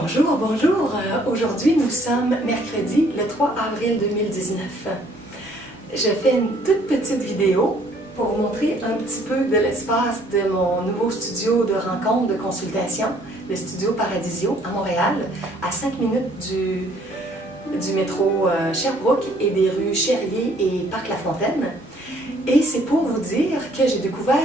Bonjour, bonjour. Aujourd'hui, nous sommes mercredi, le 3 avril 2019. Je fais une toute petite vidéo pour vous montrer un petit peu de l'espace de mon nouveau studio de rencontre, de consultation, le studio Paradisio à Montréal, à 5 minutes du métro Sherbrooke et des rues Cherrier et Parc-la-Fontaine. Et c'est pour vous dire que j'ai découvert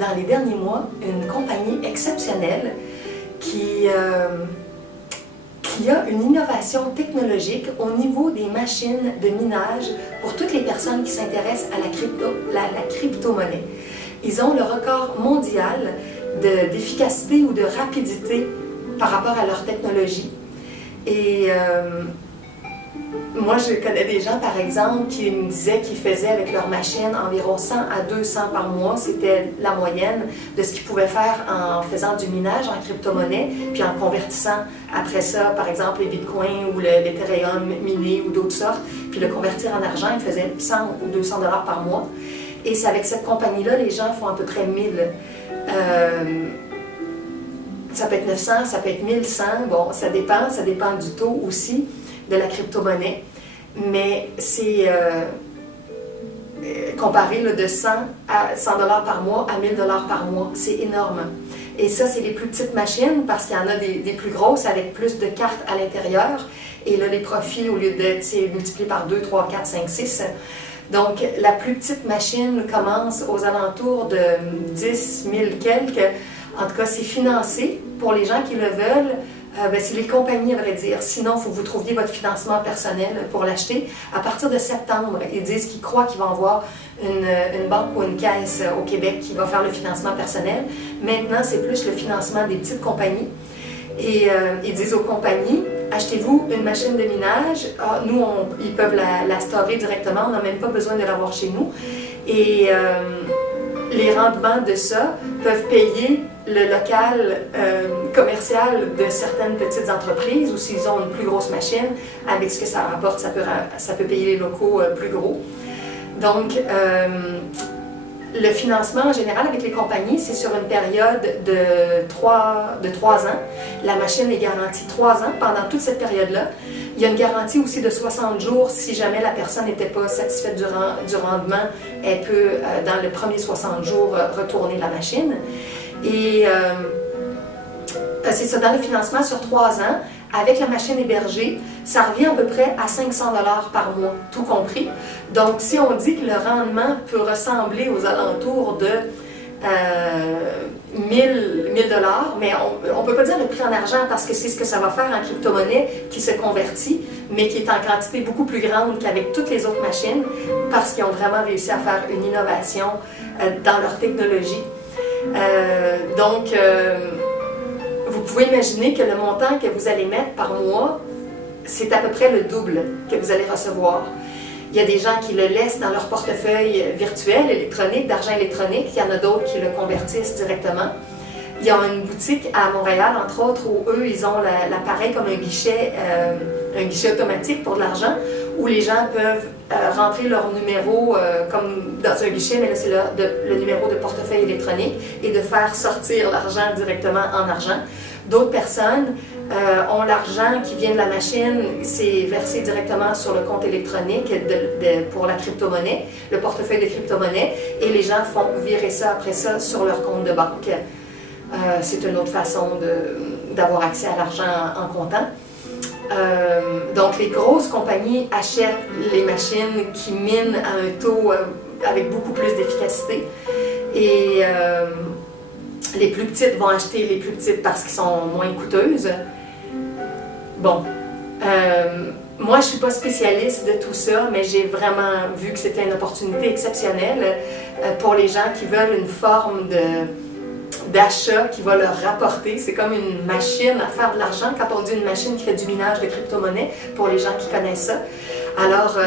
dans les derniers mois une compagnie exceptionnelle qui a une innovation technologique au niveau des machines de minage pour toutes les personnes qui s'intéressent à la crypto-monnaie. Ils ont le record mondial d'efficacité ou de rapidité par rapport à leur technologie. Et moi, je connais des gens, par exemple, qui me disaient qu'ils faisaient avec leur machine environ 100 à 200 par mois. C'était la moyenne de ce qu'ils pouvaient faire en faisant du minage en crypto-monnaie, puis en convertissant après ça, par exemple, les bitcoins ou l'Ethereum miné ou d'autres sortes, puis le convertir en argent. Ils faisaient 100 ou 200 $ par mois. Et c'est avec cette compagnie-là, les gens font à peu près 1000. Ça peut être 900, ça peut être 1100. Bon, ça dépend du taux aussi de la crypto-monnaie, mais c'est comparé là, de 100 à 100 $ par mois à 1000 $ par mois, c'est énorme. Et ça, c'est les plus petites machines parce qu'il y en a des plus grosses avec plus de cartes à l'intérieur. Et là, les profits, au lieu d'être multipliés par 2, 3, 4, 5, 6. Donc, la plus petite machine commence aux alentours de 10 000 quelques. En tout cas, c'est financé pour les gens qui le veulent. C'est les compagnies, à vrai dire. Sinon, il faut que vous trouviez votre financement personnel pour l'acheter. À partir de septembre, ils disent qu'ils croient qu'ils vont avoir une banque ou une caisse au Québec qui va faire le financement personnel. Maintenant, c'est plus le financement des petites compagnies. Et ils disent aux compagnies, achetez-vous une machine de minage. Ah, nous, ils peuvent la storer directement. On n'a même pas besoin de l'avoir chez nous. Et les rendements de ça peuvent payer le local commercial de certaines petites entreprises, ou s'ils ont une plus grosse machine, avec ce que ça rapporte, ça peut payer les locaux plus gros. Donc, le financement en général avec les compagnies, c'est sur une période de 3 ans. La machine est garantie 3 ans pendant toute cette période-là. Il y a une garantie aussi de 60 jours si jamais la personne n'était pas satisfaite du rendement, elle peut, dans le premier 60 jours, retourner la machine. Et c'est ça, dans le financement sur 3 ans, avec la machine hébergée, ça revient à peu près à 500 $ par mois, tout compris. Donc, si on dit que le rendement peut ressembler aux alentours de 1000 $, mais on ne peut pas dire le prix en argent parce que c'est ce que ça va faire en crypto-monnaie qui se convertit, mais qui est en quantité beaucoup plus grande qu'avec toutes les autres machines parce qu'ils ont vraiment réussi à faire une innovation dans leur technologie. Vous pouvez imaginer que le montant que vous allez mettre par mois, c'est à peu près le double que vous allez recevoir. Il y a des gens qui le laissent dans leur portefeuille virtuel, électronique, d'argent électronique. Il y en a d'autres qui le convertissent directement. Il y a une boutique à Montréal, entre autres, où eux, ils ont l'appareil comme un guichet automatique pour de l'argent, où les gens peuvent rentrer leur numéro comme dans un guichet, mais là, c'est le numéro de portefeuille électronique, et de faire sortir l'argent directement en argent. D'autres personnes ont l'argent qui vient de la machine, c'est versé directement sur le compte électronique pour la crypto-monnaie, le portefeuille de crypto-monnaie, et les gens font virer ça après ça sur leur compte de banque. C'est une autre façon d'avoir accès à l'argent en comptant. Donc, les grosses compagnies achètent les machines qui minent à un taux avec beaucoup plus d'efficacité. Et les plus petites vont acheter les plus petites parce qu'elles sont moins coûteuses. Bon, moi je ne suis pas spécialiste de tout ça, mais j'ai vraiment vu que c'était une opportunité exceptionnelle pour les gens qui veulent une forme d'achat qui va leur rapporter. C'est comme une machine à faire de l'argent. Quand on dit une machine qui fait du minage de crypto-monnaie, pour les gens qui connaissent ça. Alors,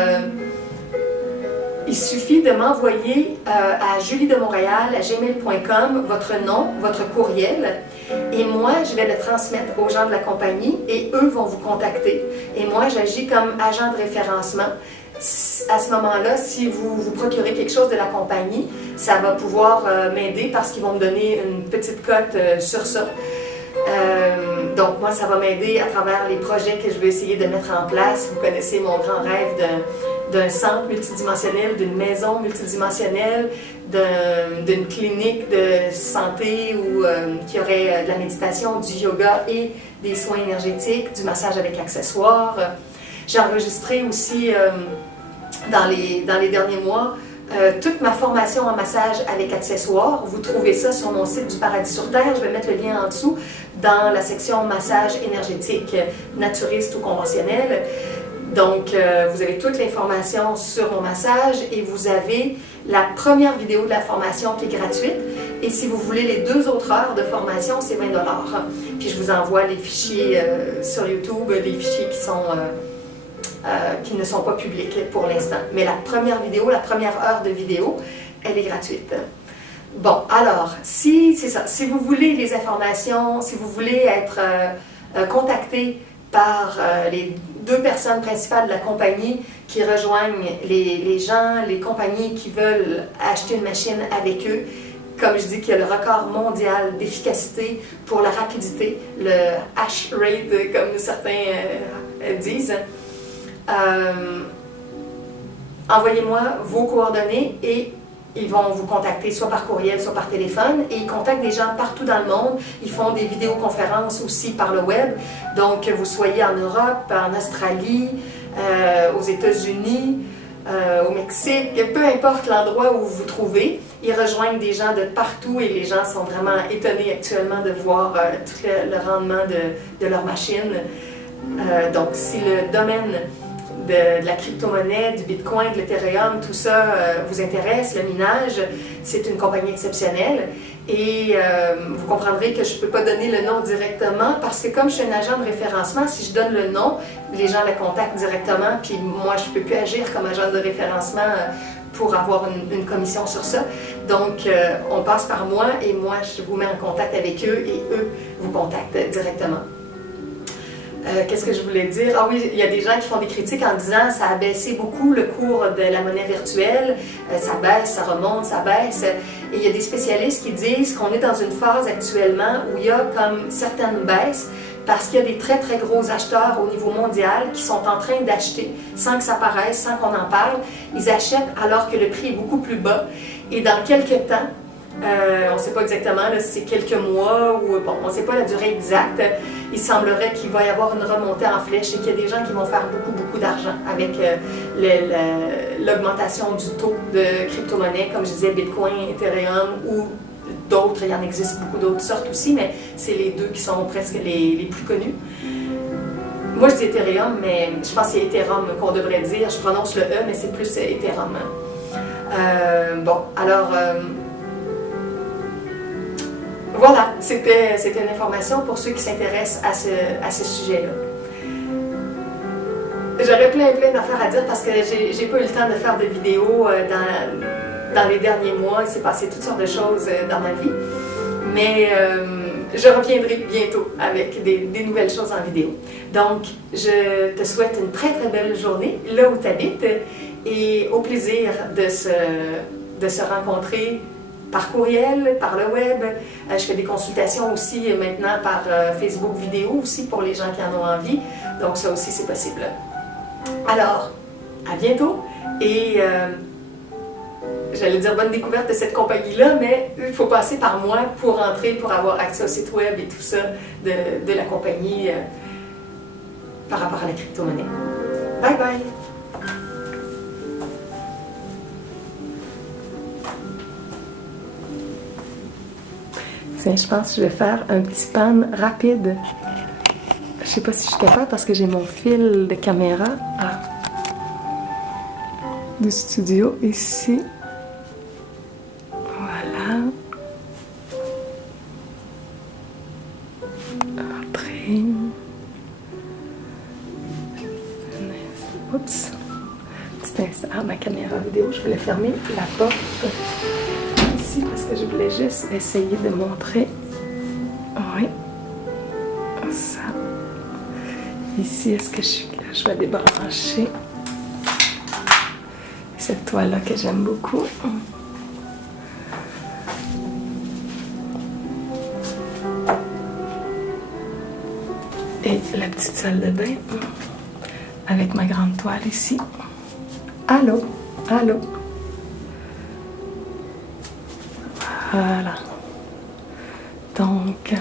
il suffit de m'envoyer à juliedemontréal@gmail.com votre nom, votre courriel, et moi, je vais le transmettre aux gens de la compagnie et eux vont vous contacter. Et moi, j'agis comme agent de référencement. À ce moment-là, si vous procurez quelque chose de la compagnie, ça va pouvoir m'aider parce qu'ils vont me donner une petite cote sur ça. Donc moi, ça va m'aider à travers les projets que je vais essayer de mettre en place. Vous connaissez mon grand rêve d'un centre multidimensionnel, d'une maison multidimensionnelle, d'une clinique de santé où, qui aurait de la méditation, du yoga et des soins énergétiques, du massage avec accessoires. J'ai enregistré aussi dans les derniers mois toute ma formation en massage avec accessoires. Vous trouvez ça sur mon site du Paradis sur Terre. Je vais mettre le lien en dessous dans la section massage énergétique, naturiste ou conventionnel. Donc, vous avez toute l'information sur mon massage et vous avez la première vidéo de la formation qui est gratuite. Et si vous voulez les 2 autres heures de formation, c'est 20 $. Puis je vous envoie les fichiers sur YouTube, les fichiers qui ne sont pas publics pour l'instant. Mais la première vidéo, la première heure de vidéo, elle est gratuite. Bon, alors, c'est ça. Si vous voulez les informations, si vous voulez être contacté par les 2 personnes principales de la compagnie qui rejoignent les gens, les compagnies qui veulent acheter une machine avec eux, comme je dis qu'il y a le record mondial d'efficacité pour la rapidité, le hash rate, comme certains disent. Envoyez-moi vos coordonnées et ils vont vous contacter soit par courriel, soit par téléphone. Et ils contactent des gens partout dans le monde. Ils font des vidéoconférences aussi par le web. Donc, que vous soyez en Europe, en Australie, aux États-Unis, au Mexique, peu importe l'endroit où vous vous trouvez, ils rejoignent des gens de partout et les gens sont vraiment étonnés actuellement de voir tout le rendement de leur machine. Donc, si le domaine de la crypto-monnaie, du Bitcoin, de l'Ethereum, tout ça vous intéresse, le minage, c'est une compagnie exceptionnelle. Et vous comprendrez que je ne peux pas donner le nom directement parce que comme je suis un agent de référencement, si je donne le nom, les gens le contactent directement, puis moi, je ne peux plus agir comme agent de référencement pour avoir une commission sur ça. Donc, on passe par moi et moi, je vous mets en contact avec eux et eux vous contactent directement. Qu'est-ce que je voulais dire? Ah oui, il y a des gens qui font des critiques en disant ça a baissé beaucoup le cours de la monnaie virtuelle, ça baisse, ça remonte, ça baisse. Et il y a des spécialistes qui disent qu'on est dans une phase actuellement où il y a comme certaines baisses parce qu'il y a des très très gros acheteurs au niveau mondial qui sont en train d'acheter sans que ça paraisse, sans qu'on en parle. Ils achètent alors que le prix est beaucoup plus bas. Et dans quelques temps, on ne sait pas exactement si c'est quelques mois ou bon, on ne sait pas la durée exacte. Il semblerait qu'il va y avoir une remontée en flèche et qu'il y a des gens qui vont faire beaucoup d'argent avec l'augmentation du taux de crypto-monnaie, comme je disais, Bitcoin, Ethereum ou d'autres. Il y en existe beaucoup d'autres sortes aussi, mais c'est les 2 qui sont presque les plus connus. Moi, je dis Ethereum, mais je pense que c'est Ethereum qu'on devrait dire. Je prononce le E, mais c'est plus Ethereum. Bon, alors... voilà, c'était une information pour ceux qui s'intéressent à ce sujet-là. J'aurais plein d'affaires à dire parce que j'ai pas eu le temps de faire de vidéos dans les derniers mois. Il s'est passé toutes sortes de choses dans ma vie. Mais je reviendrai bientôt avec des nouvelles choses en vidéo. Donc, je te souhaite une très belle journée là où tu habites et au plaisir de se rencontrer par courriel, par le web. Je fais des consultations aussi maintenant par Facebook vidéo aussi pour les gens qui en ont envie. Donc ça aussi c'est possible. Alors, à bientôt et j'allais dire bonne découverte de cette compagnie-là, mais il faut passer par moi pour entrer, pour avoir accès au site web et tout ça de la compagnie par rapport à la crypto-monnaie. Bye bye! Je pense que je vais faire un petit pan rapide. Je sais pas si je suis capable parce que j'ai mon fil de caméra du studio ici. Voilà. Entrée. Oups. Petit instant. Ah, ma caméra vidéo, je voulais fermer la porte. Parce que je voulais juste essayer de montrer. Oui. Ça. Ici, est-ce que je vais débrancher cette toile-là que j'aime beaucoup. Et la petite salle de bain avec ma grande toile ici. Allô, allô. Voilà. Donc,